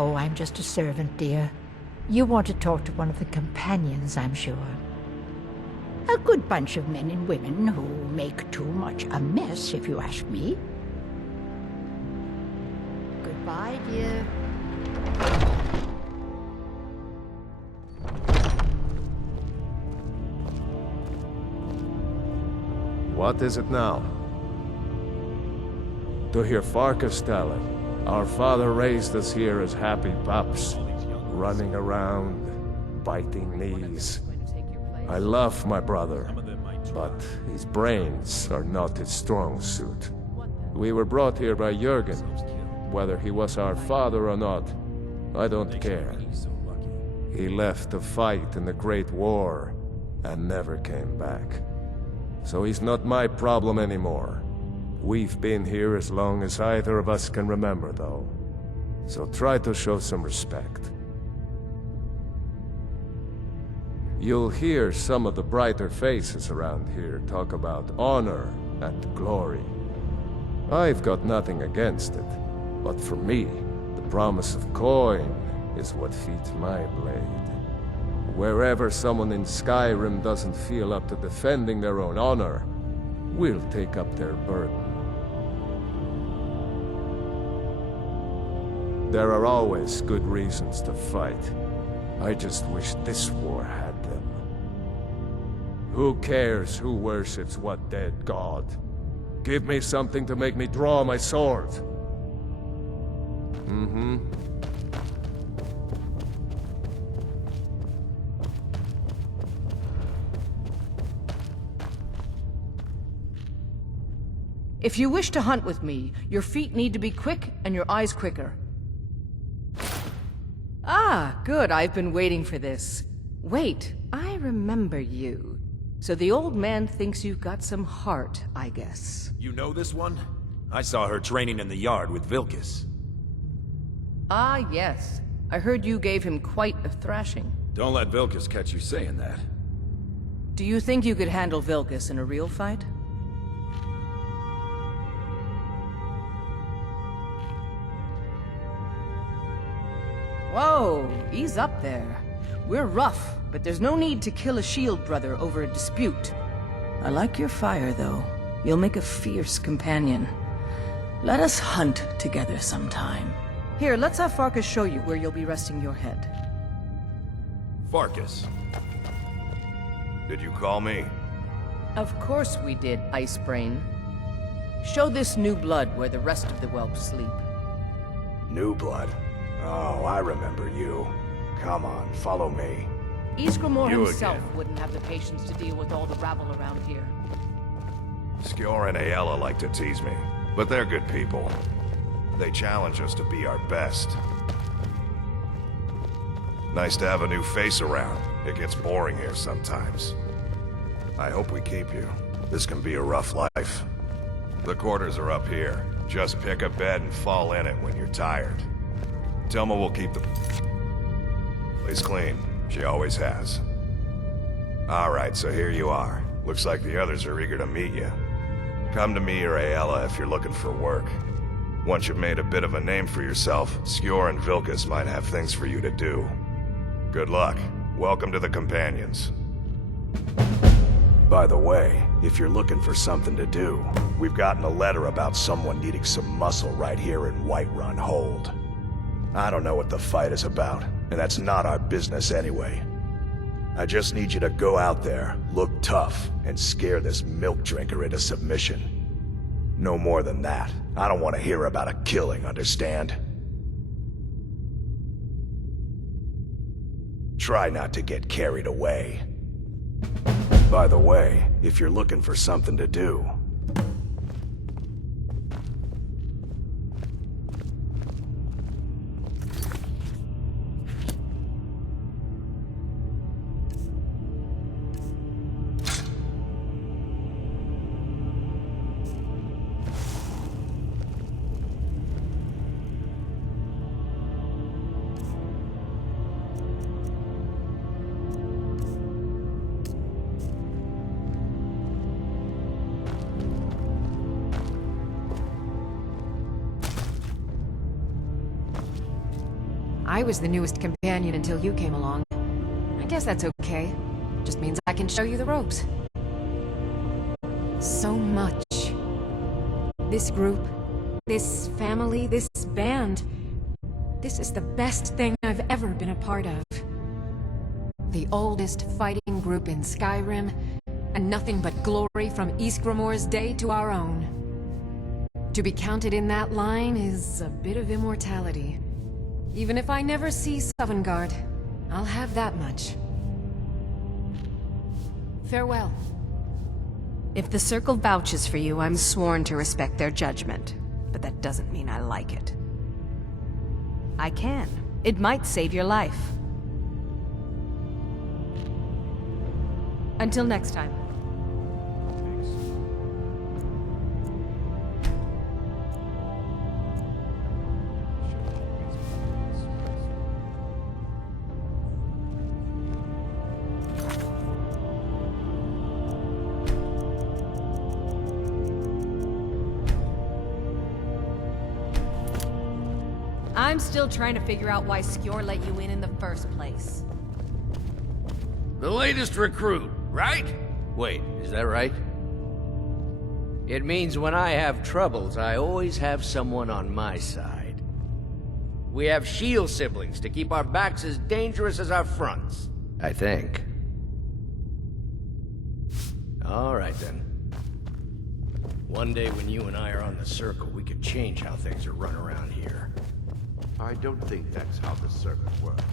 Oh, I'm just a servant, dear. You want to talk to one of the companions, I'm sure. A good bunch of men and women who make too much a mess, if you ask me. Goodbye, dear. What is it now? To hear Farkas tell it. Our father raised us here as happy pups, running around, biting knees. I love my brother, but his brains are not his strong suit. We were brought here by Jürgen. Whether he was our father or not, I don't care. He left to fight in the Great War and never came back. So he's not my problem anymore. We've been here as long as either of us can remember, though. So try to show some respect. You'll hear some of the brighter faces around here talk about honor and glory. I've got nothing against it, but for me, the promise of coin is what feeds my blade. Wherever someone in Skyrim doesn't feel up to defending their own honor, we'll take up their burden. There are always good reasons to fight. I just wish this war had them. Who cares who worships what dead god? Give me something to make me draw my sword. Mm-hmm. If you wish to hunt with me, your feet need to be quick and your eyes quicker. Ah, good. I've been waiting for this. Wait, I remember you. So the old man thinks you've got some heart, I guess. You know this one? I saw her training in the yard with Vilkas. Ah, yes. I heard you gave him quite a thrashing. Don't let Vilkas catch you saying that. Do you think you could handle Vilkas in a real fight? Whoa, ease up there. We're rough, but there's no need to kill a shield brother over a dispute. I like your fire, though. You'll make a fierce companion. Let us hunt together sometime. Here, let's have Farkas show you where you'll be resting your head. Farkas. Did you call me? Of course we did, Icebrain. Show this new blood where the rest of the whelps sleep. New blood? Oh, I remember you. Come on, follow me. Ysgramor You himself again. wouldn't have the patience to deal with all the rabble around here. Skjor and Aela like to tease me, but they're good people. They challenge us to be our best. Nice to have a new face around. It gets boring here sometimes. I hope we keep you. This can be a rough life. The quarters are up here. Just pick a bed and fall in it when you're tired. Telma will keep the place clean. She always has. Alright, so here you are. Looks like the others are eager to meet you. Come to me or Aela if you're looking for work. Once you've made a bit of a name for yourself, Skjor and Vilkas might have things for you to do. Good luck. Welcome to the Companions. By the way, if you're looking for something to do, we've gotten a letter about someone needing some muscle right here in Whiterun Hold. I don't know what the fight is about, and that's not our business anyway. I just need you to go out there, look tough, and scare this milk drinker into submission. No more than that. I don't want to hear about a killing, understand? Try not to get carried away. By the way, if you're looking for something to do, I was the newest companion until you came along. I guess that's okay. Just means I can show you the ropes. So much. This group, this family, this band. This is the best thing I've ever been a part of. The oldest fighting group in Skyrim, and nothing but glory from Ysgramor's day to our own. To be counted in that line is a bit of immortality. Even if I never see Sovngarde, I'll have that much. Farewell. If the Circle vouches for you, I'm sworn to respect their judgment. But that doesn't mean I like it. I can. It might save your life. Until next time. I'm still trying to figure out why Skjor let you in the first place. The latest recruit, right? Wait, is that right? It means when I have troubles, I always have someone on my side. We have shield siblings to keep our backs as dangerous as our fronts, I think. All right then. One day when you and I are on the Circle, we could change how things are run around here. I don't think that's how the circuit works.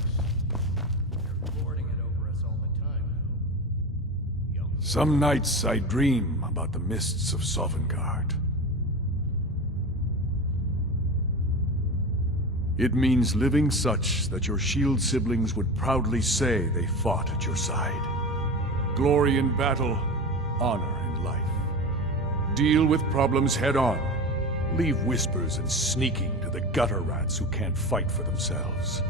Some nights I dream about the mists of Sovngarde. It means living such that your shield siblings would proudly say they fought at your side. Glory in battle, honor in life. Deal with problems head on. Leave whispers and sneaking to the gutter rats who can't fight for themselves.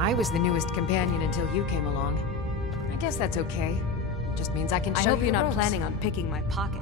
I was the newest companion until you came along. I guess that's okay. Just means I can show I hope you you're the not ropes. planning on picking my pocket.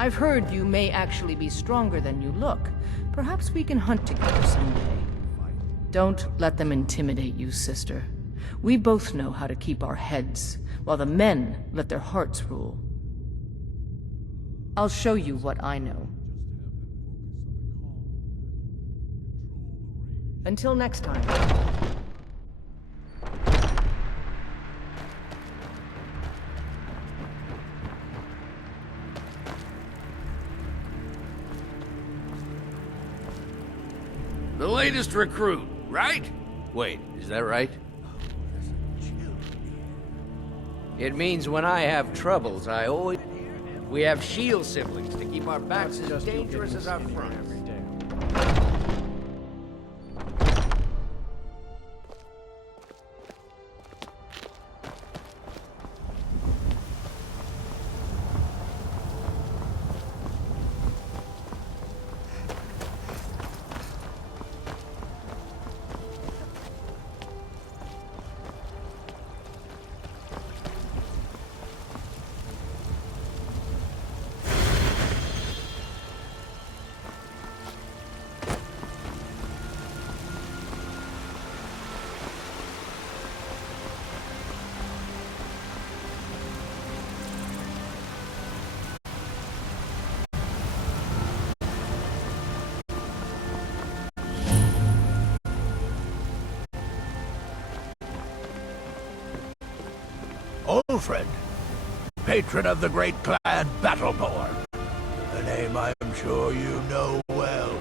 I've heard you may actually be stronger than you look. Perhaps we can hunt together someday. Don't let them intimidate you, sister. We both know how to keep our heads, while the men let their hearts rule. I'll show you what I know. Until next time. The latest recruit, right? Wait, is that right? It means when I have troubles, I always... We have shield siblings to keep our backs as dangerous as our fronts. new friend. Patron of the great clan Battleborn. A name I'm sure you know well.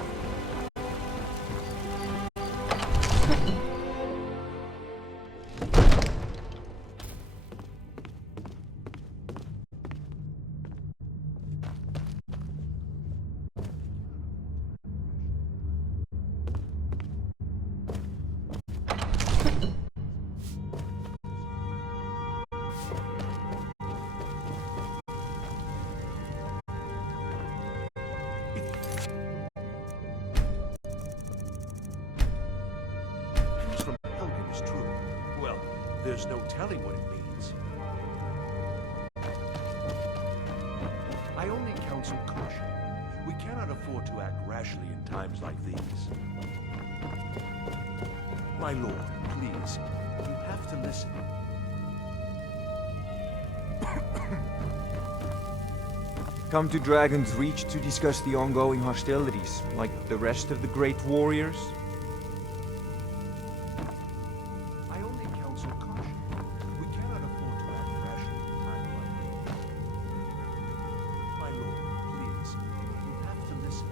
From Helgen is true. Well, there's no telling what it means. I only counsel caution. We cannot afford to act rashly in times like these. My lord, please, you have to listen. Come to Dragon's Reach to discuss the ongoing hostilities, like the rest of the great warriors? I only counsel caution. We cannot afford to act rashly in times like these. My lord, please, you have to listen.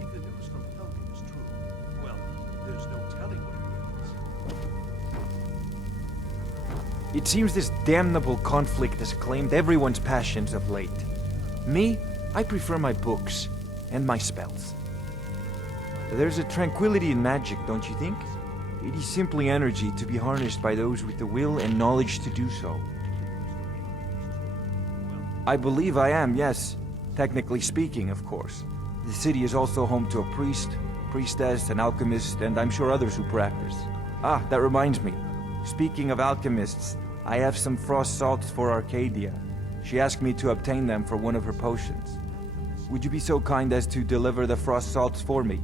If the news from Helgen is true, well, there's no telling what it means. It seems this damnable conflict has claimed everyone's passions of late. Me, I prefer my books and my spells. There's a tranquility in magic, don't you think? It is simply energy to be harnessed by those with the will and knowledge to do so. I believe I am, yes. Technically speaking, of course. The city is also home to a priest, priestess, an alchemist, and I'm sure others who practice. Ah, that reminds me. Speaking of alchemists, I have some frost salts for Arcadia. She asked me to obtain them for one of her potions. Would you be so kind as to deliver the frost salts for me?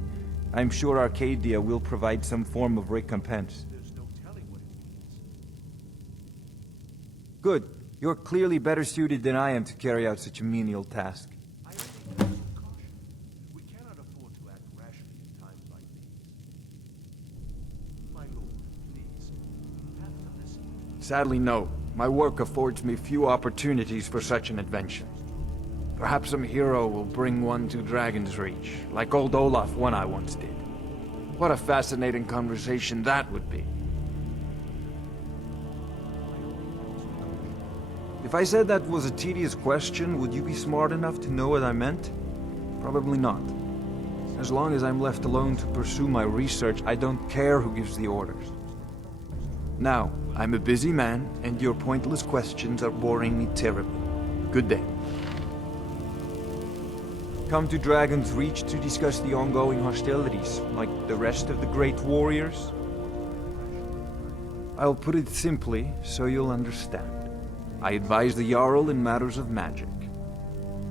I'm sure Arcadia will provide some form of recompense. Good. You're clearly better suited than I am to carry out such a menial task. Sadly, no. My work affords me few opportunities for such an adventure. Perhaps some hero will bring one to Dragon's Reach, like old Olaf one I once did. What a fascinating conversation that would be. If I said that was a tedious question, would you be smart enough to know what I meant? Probably not. As long as I'm left alone to pursue my research, I don't care who gives the orders. Now, I'm a busy man, and your pointless questions are boring me terribly. Good day. Come to Dragon's Reach to discuss the ongoing hostilities, like the rest of the great warriors? I'll put it simply, so you'll understand. I advise the Jarl in matters of magic.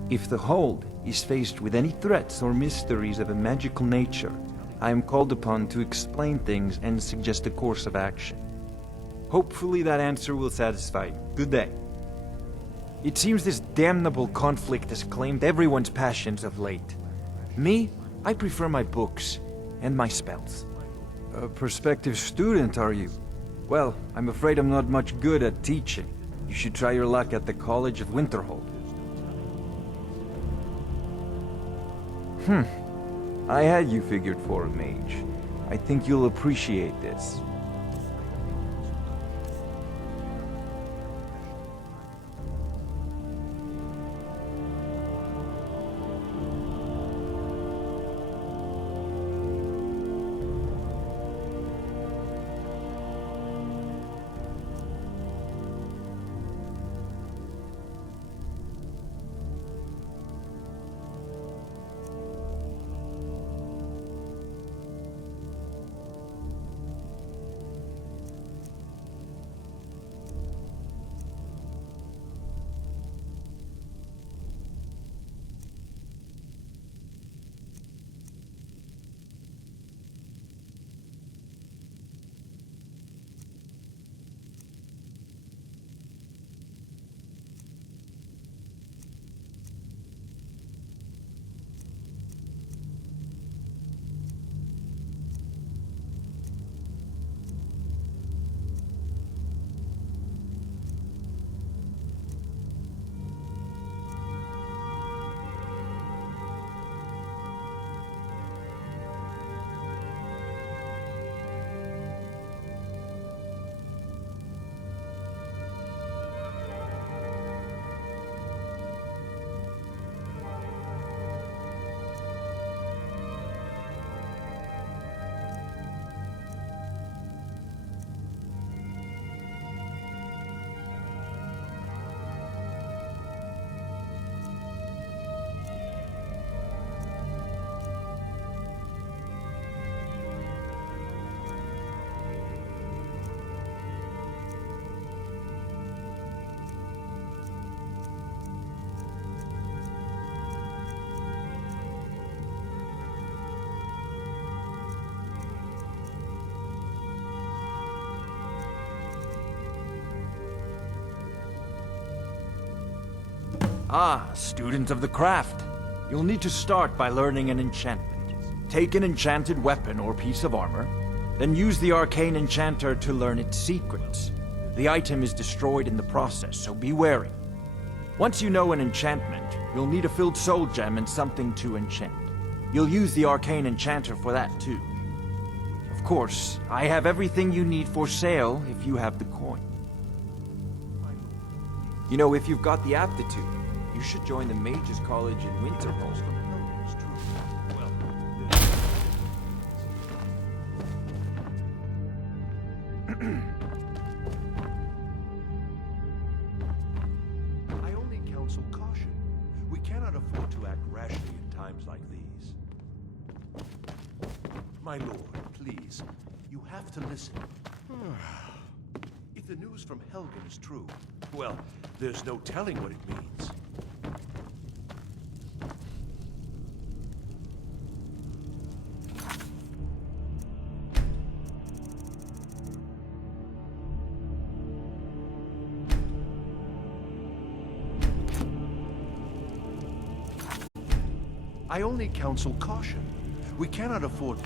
If the Hold is faced with any threats or mysteries of a magical nature, I am called upon to explain things and suggest a course of action. Hopefully that answer will satisfy you. Good day. It seems this damnable conflict has claimed everyone's passions of late. Me, I prefer my books and my spells. A prospective student, are you? Well, I'm afraid I'm not much good at teaching. You should try your luck at the College of Winterhold. I had you figured for a mage. I think you'll appreciate this. Ah, student of the craft. You'll need to start by learning an enchantment. Take an enchanted weapon or piece of armor, then use the arcane enchanter to learn its secrets. The item is destroyed in the process, so be wary. Once you know an enchantment, you'll need a filled soul gem and something to enchant. You'll use the arcane enchanter for that too. Of course, I have everything you need for sale if you have the coin. You know, if you've got the aptitude, you should join the Mages College in Winterhold. I only counsel caution. We cannot afford to act rashly in times like these. My lord, please, you have to listen. If the news from Helgen is true, well, there's no telling what it means. I only counsel caution. We cannot afford...